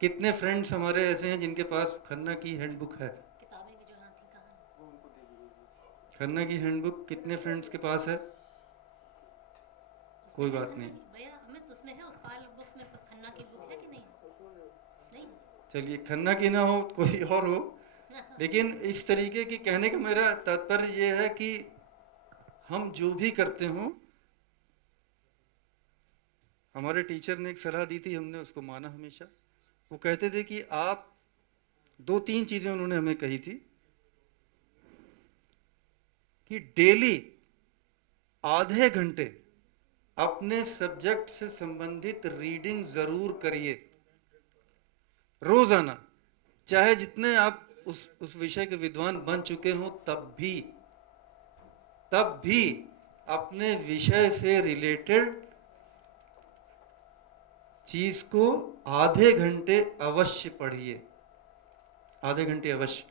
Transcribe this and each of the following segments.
कितने फ्रेंड्स हमारे ऐसे हैं जिनके पास खन्ना की हैंडबुक है? किताबें भी जो यहाँ थी कहाँ? खन्ना की हैंडबुक कितने फ्रेंड्स के पास है? उसमें कोई है बात खन्ना नहीं। की भैया, हमें तो उसमें है, उस पायल बुक्स में खन्ना की बुक है कि नहीं है? नहीं है। चलिए, खन्ना की ना हो, कोई और हो। लेकिन इस तरीके की कहने का मेरा तात्पर्य ये है कि हम जो भी करते हों, हमारे टीचर ने एक सलाह दी थी, हमने उसको माना हमेशा। वो कहते थे कि आप, दो तीन चीज़ें उन्होंने हमें कही थी कि डेली आधे घंटे अपने सब्जेक्ट से संबंधित रीडिंग जरूर करिए, रोजाना। चाहे जितने आप उस विषय के विद्वान बन चुके हों, तब भी अपने विषय से रिलेटेड चीज को आधे घंटे अवश्य पढ़िए, आधे घंटे अवश्य।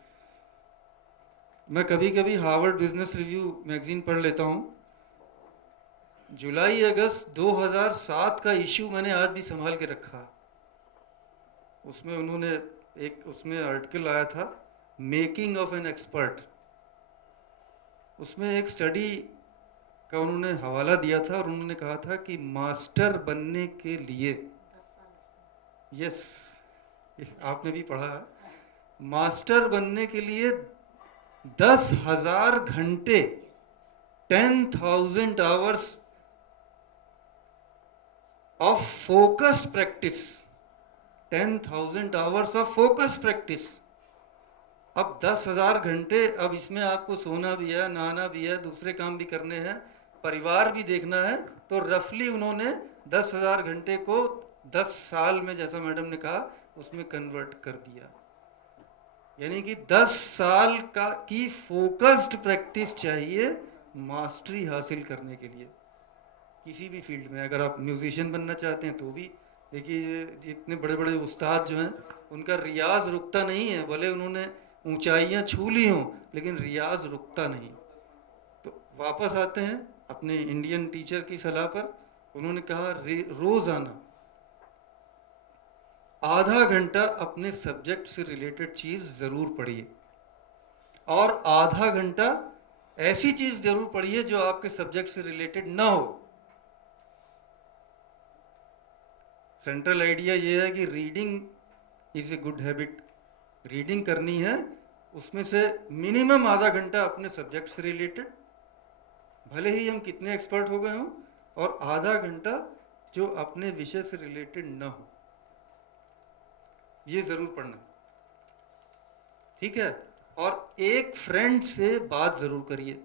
मैं कभी कभी हार्वर्ड बिजनेस रिव्यू मैगजीन पढ़ लेता हूँ। जुलाई अगस्त 2007 का इश्यू मैंने आज भी संभाल के रखा। उसमें उन्होंने एक, उसमें आर्टिकल आया था, मेकिंग ऑफ एन एक्सपर्ट। उसमें एक स्टडी का उन्होंने हवाला दिया था और उन्होंने कहा था कि मास्टर बनने के लिए, 10 साल लगते हैं। यस, आपने भी पढ़ा है, मास्टर बनने के लिए 10,000 घंटे, yes. 10,000 hours of focus practice, 10,000 hours of focus practice. अब 10,000 घंटे, अब इसमें आपको सोना भी है, नहाना भी है, दूसरे काम भी करने हैं, परिवार भी देखना है। तो रफली उन्होंने 10,000 घंटे को 10 साल में, जैसा मैडम ने कहा, उसमें कन्वर्ट कर दिया। यानी कि 10 साल की फोकस्ड प्रैक्टिस चाहिए मास्टरी हासिल करने के लिए, किसी भी फील्ड में। अगर आप म्यूजिशियन बनना चाहते हैं तो भी देखिए, इतने बड़े बड़े उस्ताद जो हैं, उनका रियाज रुकता नहीं है। भले उन्होंने ऊंचाइयां छू ली हों, लेकिन रियाज रुकता नहीं। तो वापस आते हैं अपने इंडियन टीचर की सलाह पर। उन्होंने कहा रोजाना आधा घंटा अपने सब्जेक्ट से रिलेटेड चीज जरूर पढ़िए, और आधा घंटा ऐसी चीज जरूर पढ़िए जो आपके सब्जेक्ट से रिलेटेड ना हो। सेंट्रल आइडिया ये है कि reading is a good habit. Reading करनी है, उसमें से मिनिमम आधा घंटा अपने सब्जेक्ट से रिलेटेड, भले ही हम कितने एक्सपर्ट हो गए हों, और आधा घंटा जो अपने विषय से रिलेटेड ना हो, ये जरूर पढ़ना। ठीक है? और एक फ्रेंड से बात जरूर करिए।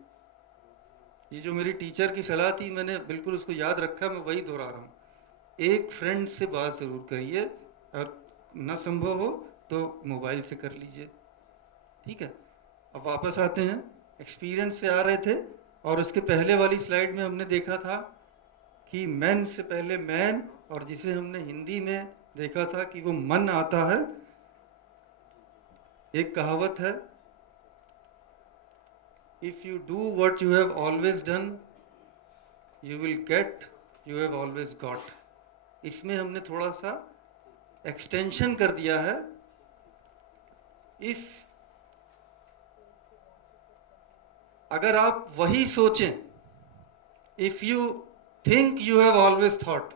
ये जो मेरी टीचर की सलाह थी, मैंने बिल्कुल उसको याद रखा, मैं वही दोहरा रहा हूँ। एक फ्रेंड से बात ज़रूर करिए, और न संभव हो तो मोबाइल से कर लीजिए। ठीक है? अब वापस आते हैं, एक्सपीरियंस से आ रहे थे, और उसके पहले वाली स्लाइड में हमने देखा था कि मैन से पहले मैन, और जिसे हमने हिंदी में देखा था कि वो मन आता है। एक कहावत है, if you do what you have always done, you will get you have always got. इसमें हमने थोड़ा सा एक्सटेंशन कर दिया है। इफ, अगर आप वही सोचें, if you think you have always thought,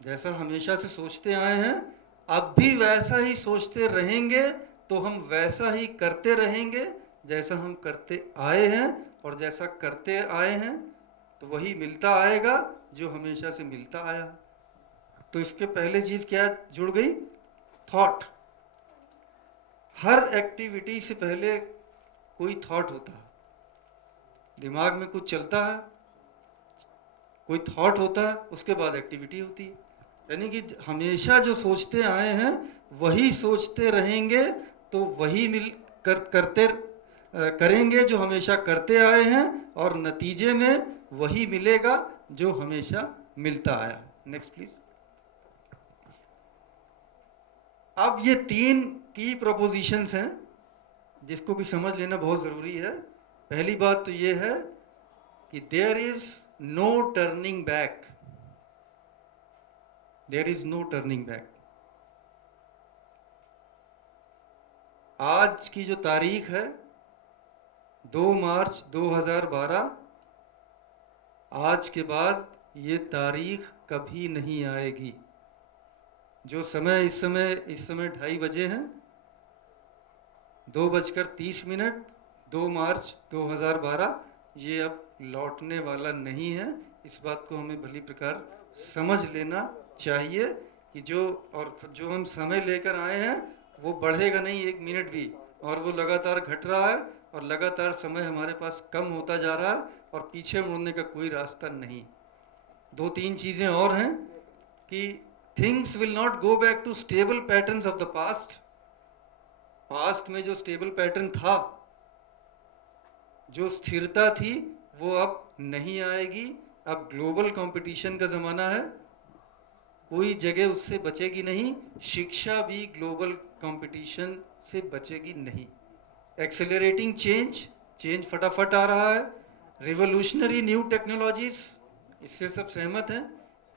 जैसा हमेशा से सोचते आए हैं, अब भी वैसा ही सोचते रहेंगे, तो हम वैसा ही करते रहेंगे जैसा हम करते आए हैं। और जैसा करते आए हैं तो वही मिलता आएगा जो हमेशा से मिलता आया। तो इसके पहले चीज क्या जुड़ गई? थॉट। हर एक्टिविटी से पहले कोई थॉट होता है, दिमाग में कुछ चलता है, कोई थॉट होता है, उसके बाद एक्टिविटी होती है। यानी कि हमेशा जो सोचते आए हैं वही सोचते रहेंगे, तो वही मिल करते करेंगे जो हमेशा करते आए हैं, और नतीजे में वही मिलेगा जो हमेशा मिलता आया है। Next please. अब ये तीन की प्रोपोजिशंस हैं जिसको कि समझ लेना बहुत ज़रूरी है। पहली बात तो ये है कि there is no turning back. There is no turning back. आज की जो तारीख है 2 मार्च 2012, आज के बाद ये तारीख कभी नहीं आएगी। जो समय इस समय 2:30 बजे हैं, 2:30, 2 मार्च 2012, ये अब लौटने वाला नहीं है। इस बात को हमें भली प्रकार समझ लेना चाहिए कि जो हम समय लेकर आए हैं वो बढ़ेगा नहीं एक मिनट भी, और वो लगातार घट रहा है और लगातार समय हमारे पास कम होता जा रहा है और पीछे मुड़ने का कोई रास्ता नहीं। 2-3 चीज़ें और हैं कि things will not go back to stable patterns of the past. Past में जो स्टेबल पैटर्न था, जो स्थिरता थी, वो अब नहीं आएगी। अब ग्लोबल कंपटीशन का ज़माना है, कोई जगह उससे बचेगी नहीं। शिक्षा भी ग्लोबल कंपटीशन से बचेगी नहीं। एक्सेलरेटिंग चेंज फटाफट आ रहा है। रिवोल्यूशनरी न्यू टेक्नोलॉजीज, इससे सब सहमत हैं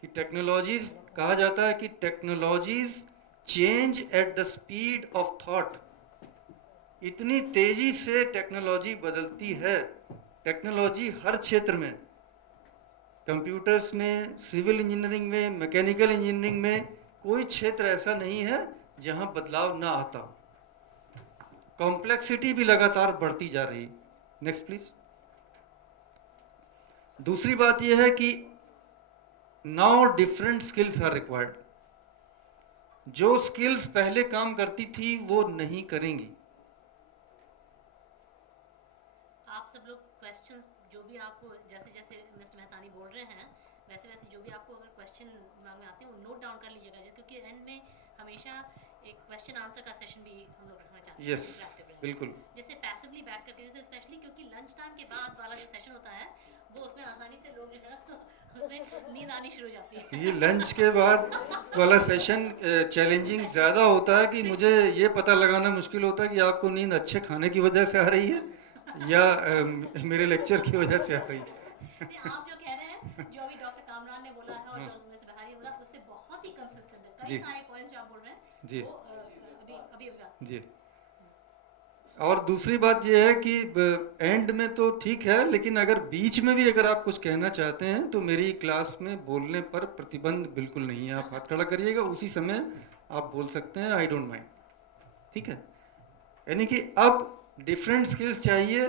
कि टेक्नोलॉजीज, कहा जाता है कि technologies change at the speed of thought. इतनी तेजी से टेक्नोलॉजी बदलती है। टेक्नोलॉजी हर क्षेत्र में, कंप्यूटर्स में, सिविल इंजीनियरिंग में, मैकेनिकल इंजीनियरिंग में, कोई क्षेत्र ऐसा नहीं है जहां बदलाव ना आता। कॉम्प्लेक्सिटी भी लगातार बढ़ती जा रही। Next please. दूसरी बात यह है कि now different skills are required. जो स्किल्स पहले काम करती थी वो नहीं करेंगी। आप सब लोग क्वेश्चंस जो भी आपको, जैसे जैसे मिस्टर मेहतानी बोल रहे हैं, वैसे वैसे जो भी आपको अगर क्वेश्चन दिमाग में आते हैं वो नोट डाउन कर लीजिएगा, क्योंकि एंड में हमेशा एक क्वेश्चन आंसर का सेशन भी हम लोग रखना चाहते हैं। यस, इंटरैक्टिव रहना। बिल्कुल। जैसे पैसिवली बैठ करके, जैसे स्पेशली क्योंकि लंच टाइम के बाद वाला जो सेशन होता है वो उसमें आसानी से लोग जो है उसमें नींद आनी शुरू हो जाती है। ये लंच के बाद वाला सेशन चैलेंजिंग ज़्यादा होता है कि मुझे ये पता लगाना मुश्किल होता है कि आपको नींद अच्छे खाने की वजह से आ रही है या मेरे लेक्चर की वजह से आ रही है। नहीं, आप जो कह रहे हैं, जो अभी डॉक्टर कामरान ने बोला है और जो मिस्टर बहारी बोला, उससे बहुत ही कंसिस्टेंट है। कई जी सारे पॉइंट्स जो आप बोल रहे हैं जी वो अभी अभी अभी जी। और दूसरी बात यह है कि एंड में तो ठीक है, लेकिन अगर बीच में भी अगर आप कुछ कहना चाहते हैं तो मेरी क्लास में बोलने पर प्रतिबंध बिल्कुल नहीं है। आप हाथ खड़ा करिएगा, उसी समय आप बोल सकते हैं, आई डोंट माइंड। ठीक है, यानी कि अब डिफरेंट स्किल्स चाहिए।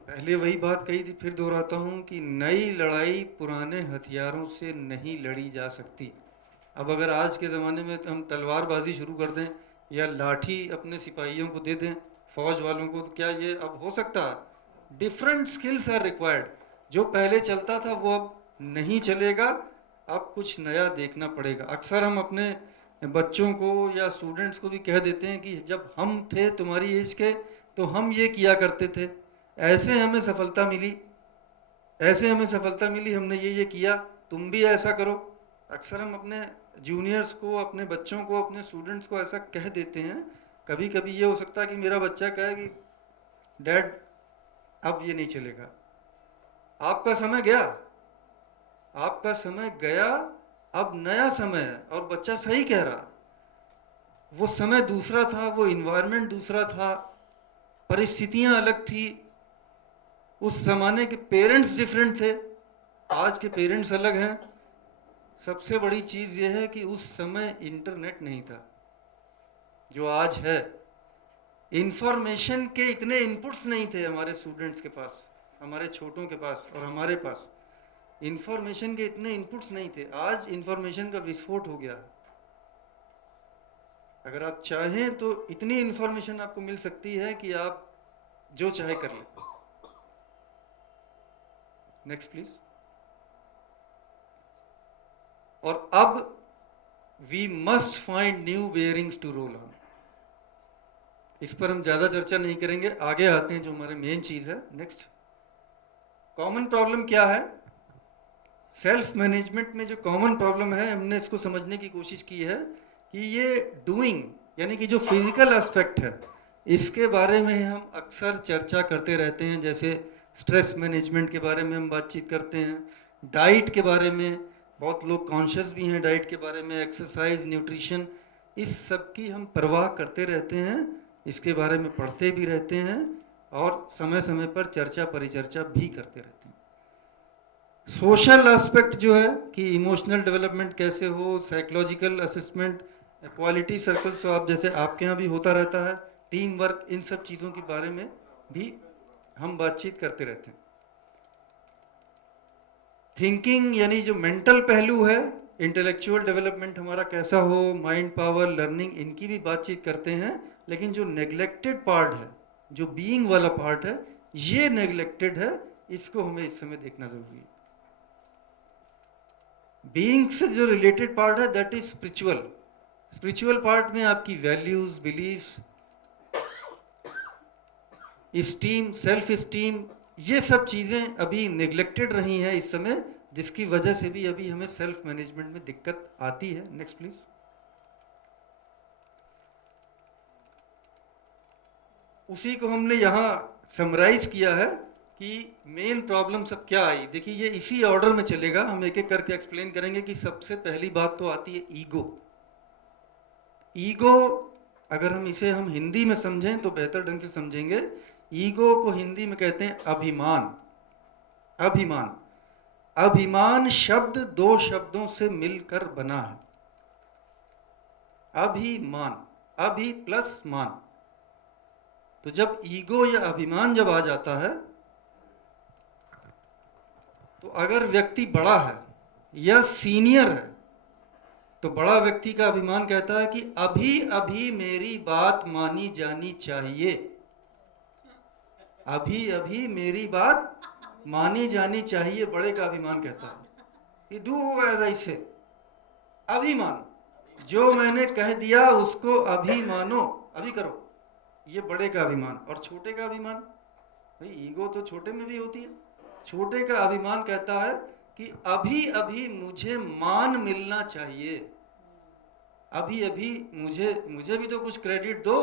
पहले वही बात कही थी, फिर दोहराता हूँ कि नई लड़ाई पुराने हथियारों से नहीं लड़ी जा सकती। अब अगर आज के ज़माने में हम तलवारबाजी शुरू कर दें या लाठी अपने सिपाहियों को दे दें, फौज वालों को, तो क्या ये अब हो सकता है? Different skills are required. जो पहले चलता था वो अब नहीं चलेगा। अब कुछ नया देखना पड़ेगा। अक्सर हम अपने बच्चों को या स्टूडेंट्स को भी कह देते हैं कि जब हम थे तुम्हारी एज के तो हम ये किया करते थे, ऐसे हमें सफलता मिली, ऐसे हमें सफलता मिली, हमने ये किया, तुम भी ऐसा करो। अक्सर हम अपने जूनियर्स को, अपने बच्चों को, अपने स्टूडेंट्स को ऐसा कह देते हैं। कभी कभी ये हो सकता है कि मेरा बच्चा कहे कि डैड अब ये नहीं चलेगा। आपका समय गया, आपका समय गया, अब नया समय है। और बच्चा सही कह रहा, वो समय दूसरा था, वो इन्वायरमेंट दूसरा था, परिस्थितियां अलग थी, उस जमाने के पेरेंट्स डिफरेंट थे, आज के पेरेंट्स अलग हैं। सबसे बड़ी चीज़ यह है कि उस समय इंटरनेट नहीं था जो आज है। इंफॉर्मेशन के इतने इनपुट्स नहीं थे हमारे स्टूडेंट्स के पास, हमारे छोटों के पास और हमारे पास। इंफॉर्मेशन के इतने इनपुट्स नहीं थे। आज इंफॉर्मेशन का विस्फोट हो गया। अगर आप चाहें तो इतनी इंफॉर्मेशन आपको मिल सकती है कि आप जो चाहे कर लें। Next please. और अब we must find new bearings to roll on. इस पर हम ज्यादा चर्चा नहीं करेंगे, आगे आते हैं जो हमारे मेन चीज है। नेक्स्ट, कॉमन प्रॉब्लम क्या है? सेल्फ मैनेजमेंट में जो कॉमन प्रॉब्लम है, हमने इसको समझने की कोशिश की है कि ये डूइंग, यानी कि जो फिजिकल एस्पेक्ट है, इसके बारे में हम अक्सर चर्चा करते रहते हैं। जैसे स्ट्रेस मैनेजमेंट के बारे में हम बातचीत करते हैं, डाइट के बारे में, बहुत लोग कॉन्शियस भी हैं डाइट के बारे में, एक्सरसाइज, न्यूट्रिशन, इस सब की हम परवाह करते रहते हैं, इसके बारे में पढ़ते भी रहते हैं और समय समय पर चर्चा परिचर्चा भी करते रहते हैं। सोशल एस्पेक्ट जो है कि इमोशनल डेवलपमेंट कैसे हो, साइकोलॉजिकल असेसमेंट, क्वालिटी सर्कल्स, तो आप जैसे आपके यहाँ भी होता रहता है, टीम वर्क, इन सब चीज़ों के बारे में भी हम बातचीत करते रहते हैं। थिंकिंग यानी जो मेंटल पहलू है, इंटेलेक्चुअल डेवलपमेंट हमारा कैसा हो, माइंड पावर, लर्निंग, इनकी भी बातचीत करते हैं। लेकिन जो नेग्लेक्टेड पार्ट है, जो बीइंग वाला पार्ट है, ये नेग्लेक्टेड है, इसको हमें इस समय देखना जरूरी है। बीइंग से जो रिलेटेड पार्ट है that is spiritual. Spiritual part में आपकी values, beliefs, esteem, self esteem, ये सब चीज़ें अभी नेग्लेक्टेड रही हैं इस समय, जिसकी वजह से भी अभी हमें सेल्फ मैनेजमेंट में दिक्कत आती है। Next please. उसी को हमने यहाँ समराइज किया है कि मेन प्रॉब्लम सब क्या आई। देखिए ये इसी ऑर्डर में चलेगा, हम एक एक करके एक्सप्लेन करेंगे कि सबसे पहली बात तो आती है ईगो। ईगो अगर हम हिंदी में समझें तो बेहतर ढंग से समझेंगे। ईगो को हिंदी में कहते हैं अभिमान। अभिमान, अभिमान शब्द दो शब्दों से मिलकर बना है। अभिमान, अभि प्लस मान। तो जब ईगो या अभिमान जब आ जाता है, तो अगर व्यक्ति बड़ा है या सीनियर है, तो बड़ा व्यक्ति का अभिमान कहता है कि अभी अभी मेरी बात मानी जानी चाहिए, अभी अभी मेरी बात मानी जानी चाहिए, बड़े का अभिमान कहता है कि डू एज आई से। अभिमान, जो मैंने कह दिया उसको अभी मानो, अभी करो, ये बड़े का अभिमान। और छोटे का अभिमान, भाई ईगो तो छोटे में भी होती है। छोटे का अभिमान कहता है कि अभी अभी मुझे मान मिलना चाहिए, अभी अभी मुझे भी तो कुछ क्रेडिट दो,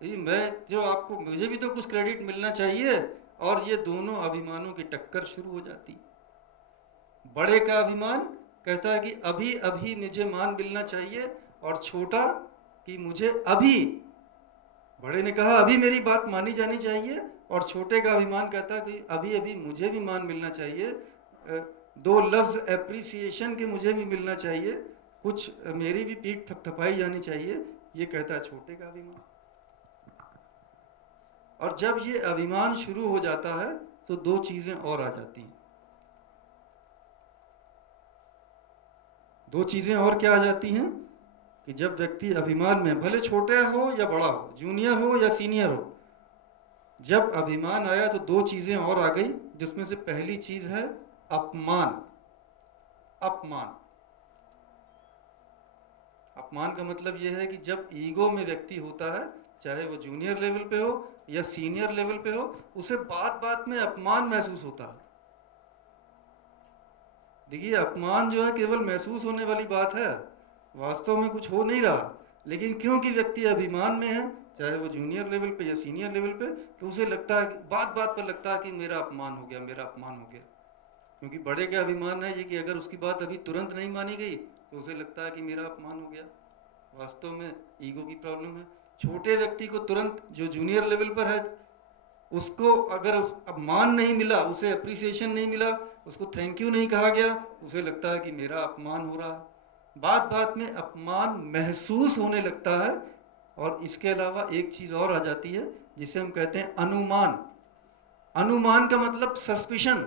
मैं जो आपको, मुझे भी तो कुछ क्रेडिट मिलना चाहिए। और ये दोनों अभिमानों की टक्कर शुरू हो जाती। बड़े का अभिमान कहता है कि अभी अभी मुझे मान मिलना चाहिए, और छोटा कि मुझे अभी, बड़े ने कहा अभी मेरी बात मानी जानी चाहिए, और छोटे का अभिमान कहता है कि अभी अभी मुझे भी मान मिलना चाहिए, दो लफ्ज एप्रिसिएशन के मुझे भी मिलना चाहिए, कुछ मेरी भी पीठ थपथपाई जानी चाहिए, ये कहता है छोटे का अभिमान। और जब ये अभिमान शुरू हो जाता है तो दो चीजें और आ जाती हैं। दो चीजें और क्या आ जाती हैं कि जब व्यक्ति अभिमान में, भले छोटे हो या बड़ा हो, जूनियर हो या सीनियर हो, जब अभिमान आया तो दो चीजें और आ गई, जिसमें से पहली चीज है अपमान। अपमान, अपमान का मतलब यह है कि जब ईगो में व्यक्ति होता है, चाहे वो जूनियर लेवल पे हो या सीनियर लेवल पे हो, उसे बात बात में अपमान महसूस होता है। देखिए अपमान जो है केवल महसूस होने वाली बात है, वास्तव में कुछ हो नहीं रहा, लेकिन क्योंकि व्यक्ति अभिमान में है, चाहे वो जूनियर लेवल पे या सीनियर लेवल पे, तो उसे लगता है, बात बात पर लगता है कि मेरा अपमान हो गया, मेरा अपमान हो गया। क्योंकि बड़े का अभिमान है ये कि अगर उसकी बात अभी तुरंत नहीं मानी गई तो उसे लगता है कि मेरा अपमान हो गया। वास्तव में ईगो की प्रॉब्लम है। छोटे व्यक्ति को तुरंत, जो जूनियर लेवल पर है, उसको अगर मान नहीं मिला, उसे अप्रिसिएशन नहीं मिला, उसको थैंक यू नहीं कहा गया, उसे लगता है कि मेरा अपमान हो रहा है। बात बात में अपमान महसूस होने लगता है। और इसके अलावा एक चीज़ और आ जाती है जिसे हम कहते हैं अनुमान। अनुमान का मतलब सस्पिशन।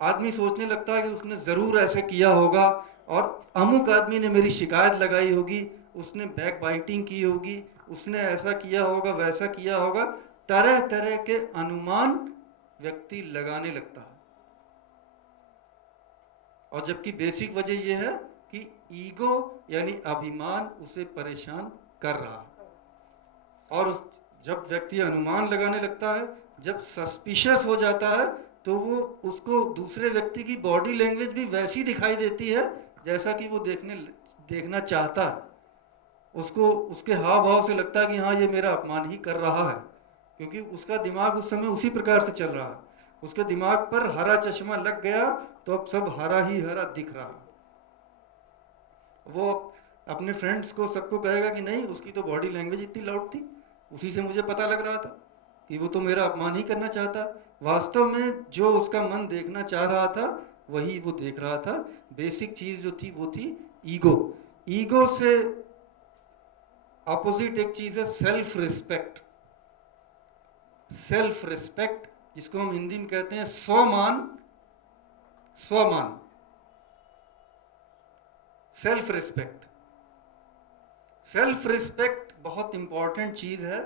आदमी सोचने लगता है कि उसने ज़रूर ऐसे किया होगा, और अमुक आदमी ने मेरी शिकायत लगाई होगी, उसने बैक बाइटिंग की होगी, उसने ऐसा किया होगा, वैसा किया होगा। तरह तरह के अनुमान व्यक्ति लगाने लगता है। और जबकि बेसिक वजह यह है कि ईगो यानी अभिमान उसे परेशान कर रहा है। और जब व्यक्ति अनुमान लगाने लगता है, जब सस्पिशियस हो जाता है, तो वो उसको दूसरे व्यक्ति की बॉडी लैंग्वेज भी वैसी दिखाई देती है जैसा कि वो देखना चाहता है। उसको उसके हाव भाव से लगता है कि हाँ ये मेरा अपमान ही कर रहा है, क्योंकि उसका दिमाग उस समय उसी प्रकार से चल रहा है। उसके दिमाग पर हरा चश्मा लग गया तो अब सब हरा ही हरा दिख रहा। वो अपने फ्रेंड्स को सबको कहेगा कि नहीं, उसकी तो बॉडी लैंग्वेज इतनी लाउड थी, उसी से मुझे पता लग रहा था कि वो तो मेरा अपमान ही करना चाहता। वास्तव में जो उसका मन देखना चाह रहा था वही वो देख रहा था। बेसिक चीज जो थी वो थी ईगो। ईगो से ऑपोजिट एक चीज है सेल्फ रिस्पेक्ट। सेल्फ रिस्पेक्ट जिसको हम हिंदी में कहते हैं स्वमान। स्वमान, सेल्फ रिस्पेक्ट। सेल्फ रिस्पेक्ट बहुत इंपॉर्टेंट चीज है।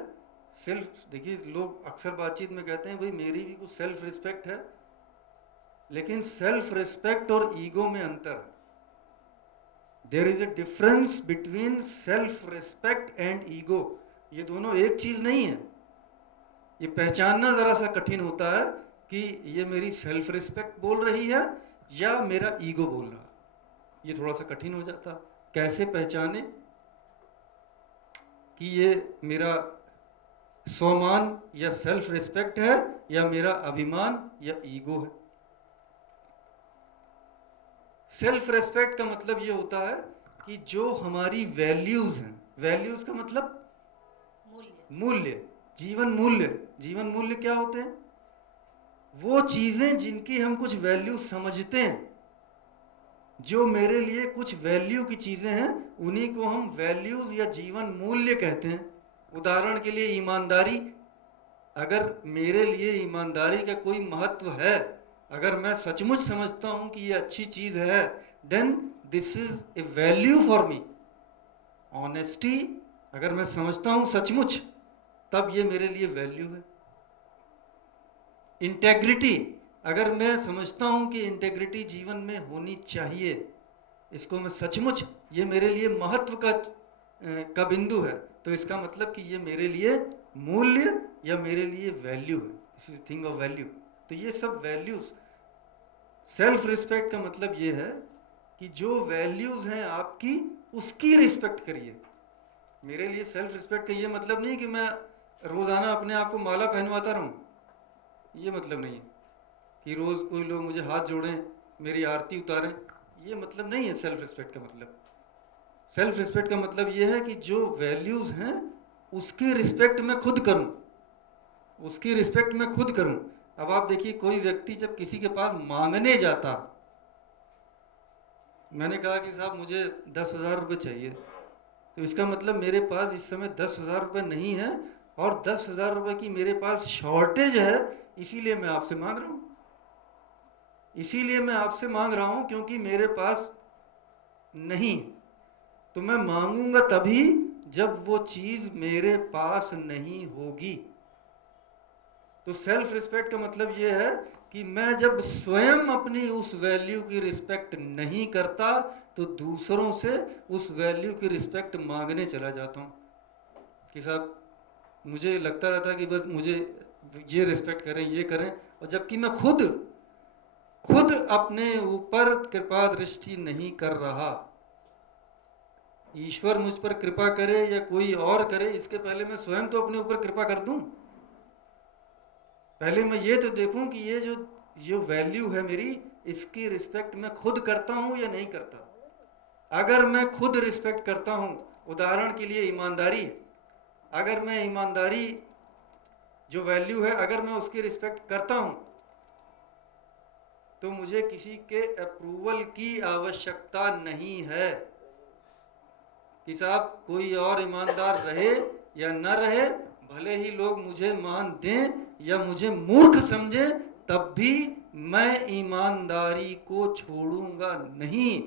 सेल्फ, देखिए लोग अक्सर बातचीत में कहते हैं भाई मेरी भी कुछ सेल्फ रिस्पेक्ट है, लेकिन सेल्फ रिस्पेक्ट और ईगो में अंतर है। There is a difference between self respect and ego. ये दोनों एक चीज नहीं है। ये पहचानना जरा सा कठिन होता है कि ये मेरी सेल्फ रिस्पेक्ट बोल रही है या मेरा ईगो बोल रहा है। ये थोड़ा सा कठिन हो जाता। कैसे पहचाने कि ये मेरा स्वमान या सेल्फ रिस्पेक्ट है या मेरा अभिमान या ईगो है। सेल्फ रिस्पेक्ट का मतलब ये होता है कि जो हमारी वैल्यूज हैं, वैल्यूज का मतलब मूल्य, जीवन मूल्य। जीवन मूल्य क्या होते हैं? वो चीजें जिनकी हम कुछ वैल्यू समझते हैं, जो मेरे लिए कुछ वैल्यू की चीजें हैं, उन्हीं को हम वैल्यूज या जीवन मूल्य कहते हैं। उदाहरण के लिए ईमानदारी। अगर मेरे लिए ईमानदारी का कोई महत्व है, अगर मैं सचमुच समझता हूं कि ये अच्छी चीज है, then this is a value for me. Honesty अगर मैं समझता हूं सचमुच, तब ये मेरे लिए वैल्यू है। इंटेग्रिटी, अगर मैं समझता हूं कि इंटेग्रिटी जीवन में होनी चाहिए, इसको मैं सचमुच, ये मेरे लिए महत्व का बिंदु है, तो इसका मतलब कि ये मेरे लिए मूल्य या मेरे लिए वैल्यू है। This is thing of value. तो ये सब वैल्यूज। सेल्फ रिस्पेक्ट का मतलब ये है कि जो वैल्यूज हैं आपकी, उसकी रिस्पेक्ट करिए। मेरे लिए सेल्फ रिस्पेक्ट का ये मतलब नहीं कि मैं रोजाना अपने आप को माला पहनवाता रहूं। ये मतलब नहीं है कि रोज कोई लोग मुझे हाथ जोड़ें, मेरी आरती उतारें। ये मतलब नहीं है सेल्फ रिस्पेक्ट का मतलब। सेल्फ रिस्पेक्ट का मतलब ये है कि जो वैल्यूज हैं उसकी रिस्पेक्ट मैं खुद करूं, उसकी रिस्पेक्ट मैं खुद करूं। अब आप देखिए, कोई व्यक्ति जब किसी के पास मांगने जाता, मैंने कहा कि साहब मुझे 10,000 रुपये चाहिए, तो इसका मतलब मेरे पास इस समय 10,000 रुपये नहीं है और 10,000 रुपये की मेरे पास शॉर्टेज है, इसीलिए मैं आपसे मांग रहा हूं। इसीलिए मैं आपसे मांग रहा हूं क्योंकि मेरे पास नहीं। तो मैं मांगूंगा तभी जब वो चीज मेरे पास नहीं होगी। तो सेल्फ रिस्पेक्ट का मतलब ये है कि मैं जब स्वयं अपनी उस वैल्यू की रिस्पेक्ट नहीं करता, तो दूसरों से उस वैल्यू की रिस्पेक्ट मांगने चला जाता हूँ कि साहब मुझे लगता रहता कि बस मुझे ये रिस्पेक्ट करें, ये करें, और जबकि मैं खुद अपने ऊपर कृपा दृष्टि नहीं कर रहा। ईश्वर मुझ पर कृपा करे या कोई और करे, इसके पहले मैं स्वयं तो अपने ऊपर कृपा कर दूं। पहले मैं ये तो देखूं कि ये जो वैल्यू है मेरी, इसकी रिस्पेक्ट मैं खुद करता हूं या नहीं करता। अगर मैं खुद रिस्पेक्ट करता हूं, उदाहरण के लिए ईमानदारी, अगर मैं ईमानदारी जो वैल्यू है, अगर मैं उसकी रिस्पेक्ट करता हूं, तो मुझे किसी के अप्रूवल की आवश्यकता नहीं है कि साहब कोई और ईमानदार रहे या न रहे, भले ही लोग मुझे मान दें या मुझे मूर्ख समझें, तब भी मैं ईमानदारी को छोड़ूंगा नहीं,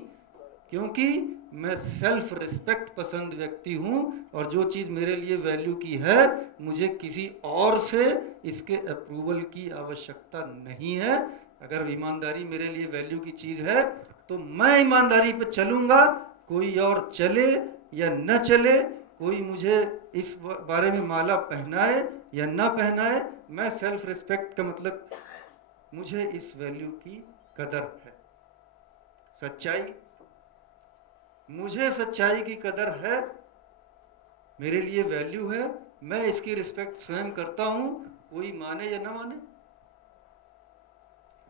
क्योंकि मैं सेल्फ रिस्पेक्ट पसंद व्यक्ति हूं और जो चीज़ मेरे लिए वैल्यू की है, मुझे किसी और से इसके अप्रूवल की आवश्यकता नहीं है। अगर ईमानदारी मेरे लिए वैल्यू की चीज़ है तो मैं ईमानदारी पर चलूंगा, कोई और चले या न चले, कोई मुझे इस बारे में माला पहनाए या ना पहनाए, मैं सेल्फ रिस्पेक्ट का मतलब मुझे इस वैल्यू की कदर है। सच्चाई, मुझे सच्चाई की कदर है, मेरे लिए वैल्यू है, मैं इसकी रिस्पेक्ट स्वयं करता हूं, कोई माने या ना माने।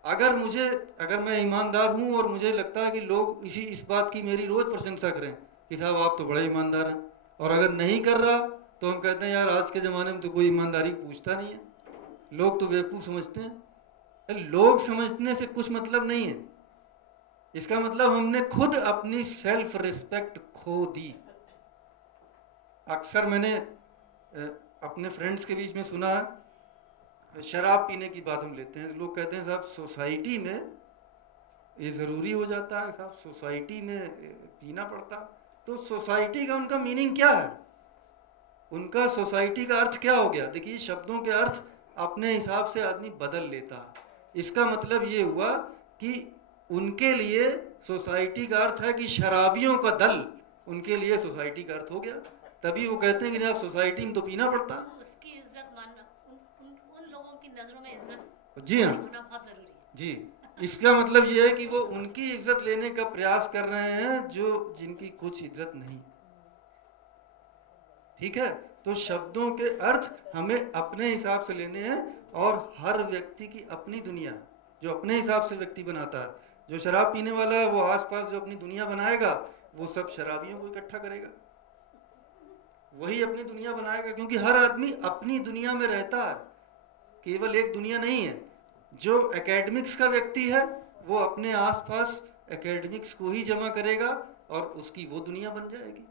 अगर मैं ईमानदार हूँ और मुझे लगता है कि लोग इस बात की मेरी रोज़ प्रशंसा करें कि साहब आप तो बड़े ईमानदार हैं, और अगर नहीं कर रहा तो हम कहते हैं यार आज के ज़माने में तो कोई ईमानदारी पूछता नहीं है, लोग तो बेवकूफ़ समझते हैं। लोग समझने से कुछ मतलब नहीं है, इसका मतलब हमने खुद अपनी सेल्फ रिस्पेक्ट खो दी। अक्सर मैंने अपने फ्रेंड्स के बीच में सुना है, शराब पीने की बात हम लेते हैं, लोग कहते हैं साहब सोसाइटी में ये ज़रूरी हो जाता है, साहब सोसाइटी में पीना पड़ता। तो सोसाइटी का उनका मीनिंग क्या है, उनका सोसाइटी का अर्थ क्या हो गया? देखिए शब्दों के अर्थ अपने हिसाब से आदमी बदल लेता है। इसका मतलब ये हुआ कि उनके लिए सोसाइटी का अर्थ है कि शराबियों का दल, उनके लिए सोसाइटी का अर्थ हो गया। तभी वो कहते हैं कि आप सोसाइटी में तो पीना पड़ता। उसकी इज्जत मानना, उन लोगों की नज़रों में इज्जत जी हाँ, होना बहुत ज़रूरी है। जी, इसका मतलब ये है कि वो उनकी इज्जत लेने का प्रयास कर रहे हैं जो जिनकी कुछ इज्जत नहीं। ठीक है, तो शब्दों के अर्थ हमें अपने हिसाब से लेने हैं, और हर व्यक्ति की अपनी दुनिया, जो अपने हिसाब से व्यक्ति बनाता है। जो शराब पीने वाला है वो आसपास जो अपनी दुनिया बनाएगा वो सब शराबियों को इकट्ठा करेगा, वही अपनी दुनिया बनाएगा, क्योंकि हर आदमी अपनी दुनिया में रहता है, केवल एक दुनिया नहीं है। जो एकेडमिक्स का व्यक्ति है वो अपने आसपास एकेडमिक्स को ही जमा करेगा और उसकी वो दुनिया बन जाएगी।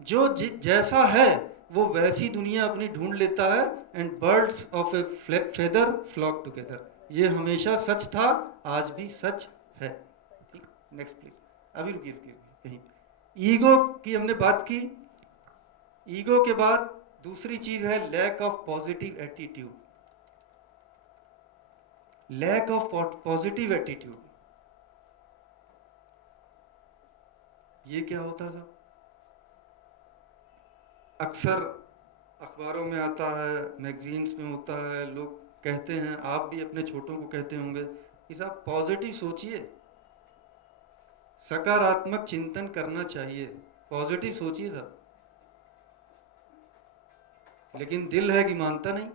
जो जैसा है वो वैसी दुनिया अपनी ढूंढ लेता है। And birds of a feather flock together, ये हमेशा सच था, आज भी सच है। ठीक, नेक्स्ट प्लीज। अभी रुकिए कहीं। ईगो की हमने बात की। ईगो के बाद दूसरी चीज है lack of positive attitude. Lack of positive attitude, ये क्या होता था? अक्सर अखबारों में आता है, मैगजीन्स में होता है, लोग कहते हैं, आप भी अपने छोटों को कहते होंगे कि साहब पॉजिटिव सोचिए, सकारात्मक चिंतन करना चाहिए, पॉजिटिव सोचिए साहब। लेकिन दिल है कि मानता नहीं,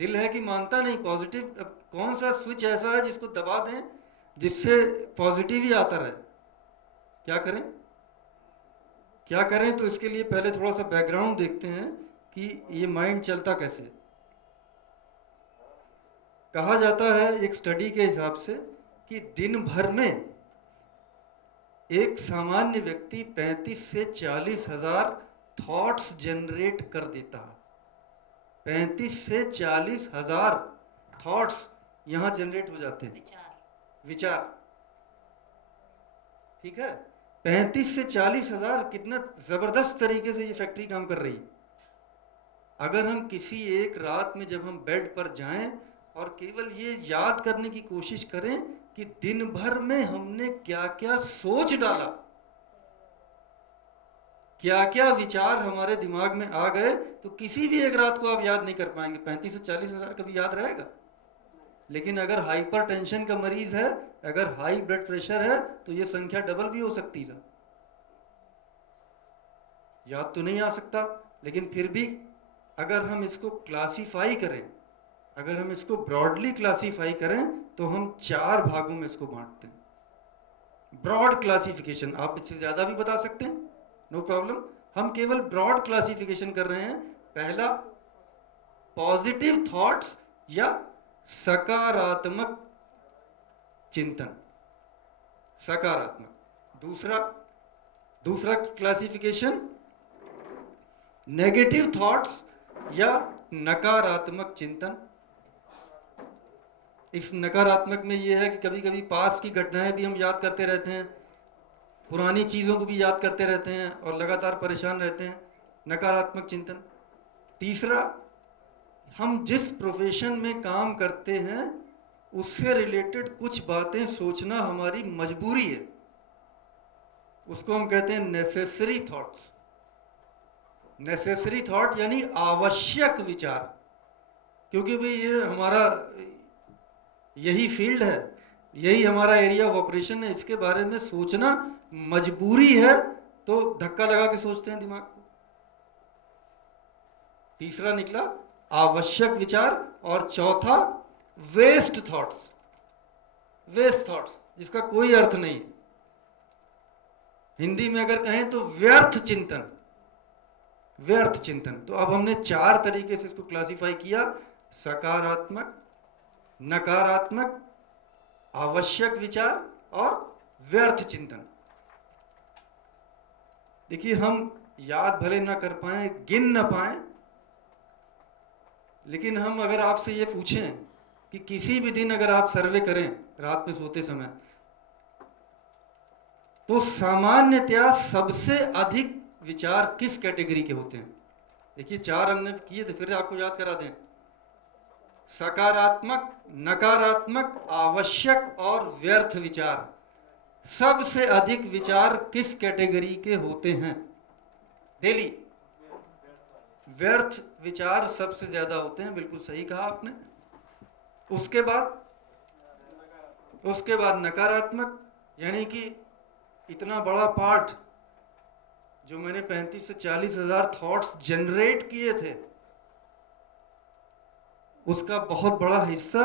दिल है कि मानता नहीं पॉजिटिव। अब कौन सा स्विच ऐसा है जिसको दबा दें जिससे पॉजिटिव ही आता रहे? क्या करें, क्या करें? तो इसके लिए पहले थोड़ा सा बैकग्राउंड देखते हैं कि ये माइंड चलता कैसे। कहा जाता है एक स्टडी के हिसाब से कि दिन भर में एक सामान्य व्यक्ति 35 से 40 हजार थॉट्स जनरेट कर देता है। 35 से 40 हजार थॉट्स यहाँ जनरेट हो जाते हैं, विचार। ठीक है, 35 से 40 हजार, कितना ज़बरदस्त तरीके से ये फैक्ट्री काम कर रही है। अगर हम किसी एक रात में जब हम बेड पर जाएं और केवल ये याद करने की कोशिश करें कि दिन भर में हमने क्या क्या सोच डाला, क्या क्या विचार हमारे दिमाग में आ गए, तो किसी भी एक रात को आप याद नहीं कर पाएंगे। 35 से 40 हजार कभी याद रहेगा? लेकिन अगर हाइपर टेंशन का मरीज है, अगर हाई ब्लड प्रेशर है, तो ये संख्या डबल भी हो सकती है। याद तो नहीं आ सकता, लेकिन फिर भी अगर हम इसको क्लासीफाई करें, अगर हम इसको ब्रॉडली क्लासीफाई करें, तो हम 4 भागों में इसको बांटते हैं। ब्रॉड क्लासिफिकेशन, आप इससे ज़्यादा भी बता सकते हैं, नो प्रॉब्लम, हम केवल ब्रॉड क्लासिफिकेशन कर रहे हैं। पहला, पॉजिटिव थॉट्स या सकारात्मक चिंतन, सकारात्मक। दूसरा क्लासिफिकेशन, नेगेटिव थॉट्स या नकारात्मक चिंतन। इस नकारात्मक में यह है कि कभी कभी पास की घटनाएं भी हम याद करते रहते हैं, पुरानी चीज़ों को भी याद करते रहते हैं और लगातार परेशान रहते हैं, नकारात्मक चिंतन। तीसरा, हम जिस प्रोफेशन में काम करते हैं उससे रिलेटेड कुछ बातें सोचना हमारी मजबूरी है, उसको हम कहते हैं नेसेसरी थॉट्स। नेसेसरी थॉट यानी आवश्यक विचार, क्योंकि भाई ये हमारा यही फील्ड है, यही हमारा एरिया ऑफ ऑपरेशन है, इसके बारे में सोचना मजबूरी है, तो धक्का लगा के सोचते हैं दिमाग को। तीसरा निकला आवश्यक विचार, और चौथा वेस्ट थॉट्स, वेस्ट थॉट्स जिसका कोई अर्थ नहीं है। हिंदी में अगर कहें तो व्यर्थ चिंतन, व्यर्थ चिंतन। तो अब हमने 4 तरीके से इसको क्लासिफाई किया: सकारात्मक, नकारात्मक, आवश्यक विचार और व्यर्थ चिंतन। देखिए, हम याद भले ना कर पाए, गिन ना पाए, लेकिन हम अगर आपसे ये पूछें कि किसी भी दिन अगर आप सर्वे करें रात में सोते समय, तो सामान्यतया सबसे अधिक विचार किस कैटेगरी के होते हैं? देखिए, 4 हमने किए थे, फिर आपको याद करा दें। सकारात्मक, नकारात्मक, आवश्यक और व्यर्थ विचार। सबसे अधिक विचार किस कैटेगरी के होते हैं डेली? व्यर्थ विचार सबसे ज्यादा होते हैं, बिल्कुल सही कहा आपने। उसके बाद नकारात्मक, यानी कि इतना बड़ा पार्ट जो मैंने 35 से 40 हजार थॉट्स जनरेट किए थे, उसका बहुत बड़ा हिस्सा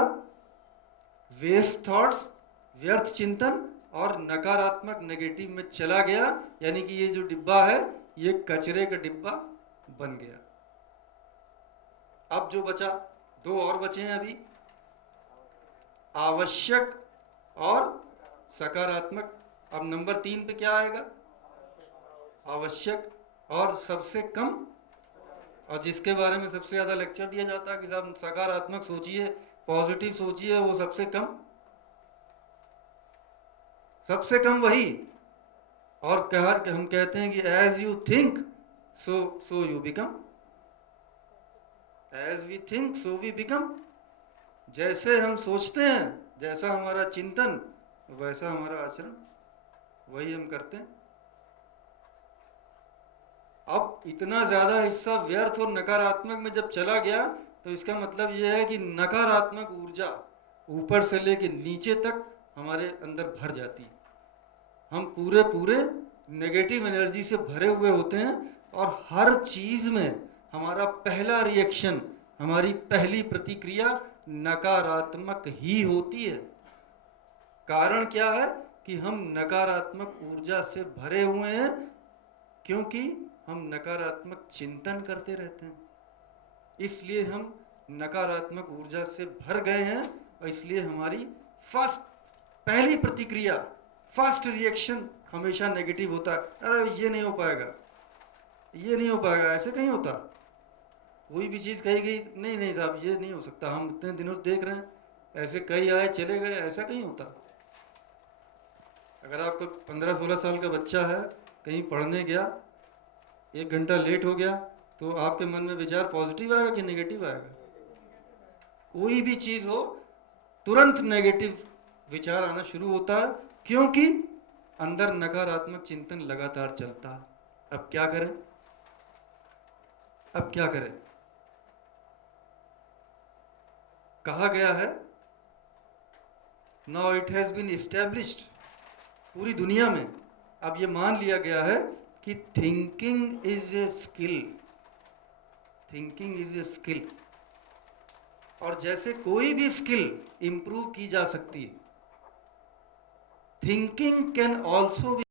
वेस्ट थॉट्स, व्यर्थ चिंतन और नकारात्मक, नेगेटिव में चला गया। यानी कि ये जो डिब्बा है, ये कचरे का डिब्बा बन गया। अब जो बचा, 2 और बचे हैं अभी, आवश्यक और सकारात्मक। अब नंबर 3 पे क्या आएगा? आवश्यक और सबसे कम, और जिसके बारे में सबसे ज्यादा लेक्चर दिया जाता है कि साहब सकारात्मक सोचिए, पॉजिटिव सोचिए, वो सबसे कम, सबसे कम वही। और कहा कि हम कहते हैं कि as you think so you become, as we think so we become. जैसे हम सोचते हैं, जैसा हमारा चिंतन, वैसा हमारा आचरण, वही हम करते हैं। अब इतना ज्यादा हिस्सा व्यर्थ और नकारात्मक में जब चला गया, तो इसका मतलब यह है कि नकारात्मक ऊर्जा ऊपर से लेकर नीचे तक हमारे अंदर भर जाती है। हम पूरे नेगेटिव एनर्जी से भरे हुए होते हैं, और हर चीज में हमारा पहला रिएक्शन, हमारी पहली प्रतिक्रिया नकारात्मक ही होती है। कारण क्या है कि हम नकारात्मक ऊर्जा से भरे हुए हैं, क्योंकि हम नकारात्मक चिंतन करते रहते हैं। इसलिए हम नकारात्मक ऊर्जा से भर गए हैं, और इसलिए हमारी पहली प्रतिक्रिया, फर्स्ट रिएक्शन हमेशा नेगेटिव होता है। अरे ये नहीं हो पाएगा, ये नहीं हो पाएगा, ऐसे कहीं होता। कोई भी चीज़ कही गई, नहीं नहीं साहब ये नहीं हो सकता, हम इतने दिनों से देख रहे हैं, ऐसे कई आए चले गए, ऐसा कहीं होता। अगर आपका 15-16 साल का बच्चा है, कहीं पढ़ने गया, 1 घंटा लेट हो गया, तो आपके मन में विचार पॉजिटिव आएगा कि नेगेटिव आएगा? कोई भी चीज़ हो, तुरंत नेगेटिव विचार आना शुरू होता है, क्योंकि अंदर नकारात्मक चिंतन लगातार चलता है। अब क्या करें? अब क्या करें? कहा गया है, now it has been established, पूरी दुनिया में अब ये मान लिया गया है कि thinking is a skill, thinking is a skill. और जैसे कोई भी स्किल इंप्रूव की जा सकती है, थिंकिंग कैन ऑल्सो